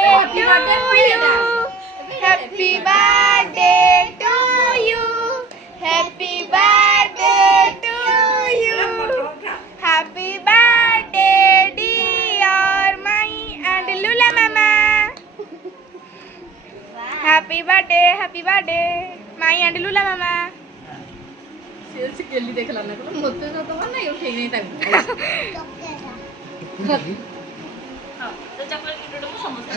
to you. Happy birthday to you. Happy birthday to you. Happy birthday dear my and Lula mama. Happy birthday my and Lula mama. সে গেলি দেখলাম না কোনো মতে তো তোমার নাই ও খেয়ে নেই তাই তো চকলেট কিটো ମୁଁ ସମସ୍ତେ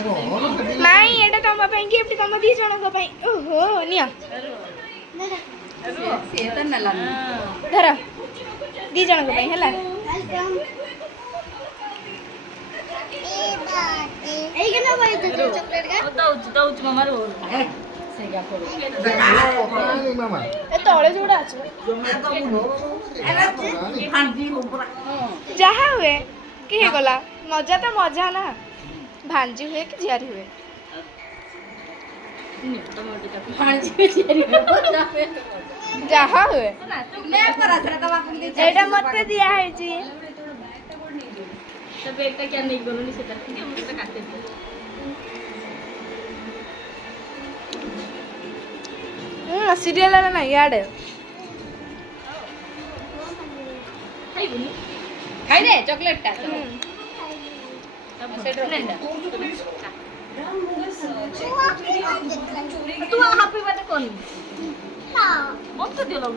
ନାଇଁ ଏଟା ତମ ପାଇଁ ଗିଫ୍ଟ ତମ ଦି ଜଣଙ୍କ ପାଇଁ ଓହୋ ନିଅ ସେ ତ ନେଲା ଧର ଦି ଜଣଙ୍କ ପାଇଁ ହେଲା ଏଇ କେନ ଭାଇ ତ ଚକଲେଟ ଗା ଦଉଚି ମାମା रो ସେ ଗା ପଡୁ ଏ ତଳେ ଯୋଉଟା ଅଛି ଯାହା ହୁଏ କି ହେଇଗଲା ମଜା ତ ମଜା ନା ଭାଞ୍ଜି ହୁଏ କି ଝିଆରୀ ହୁଏ ଯାହା ହୁଏ ଏଇଟା ମତେ ଦିଆ ହେଇଛି ବେଗଟା କିଆ ନେଇ ଗଲୁନି ସେଟା ମୁଁ ସେଟା କାଟେ ସିରିଏଲ ନା ଇଆଡେ ଖାଇବୁନି ଖାଇ ଦେ ଚକଲେଟଟା ତୁ ହାପି ବାଟେ କନି ମତେ ଦିଅ ଲଗୁ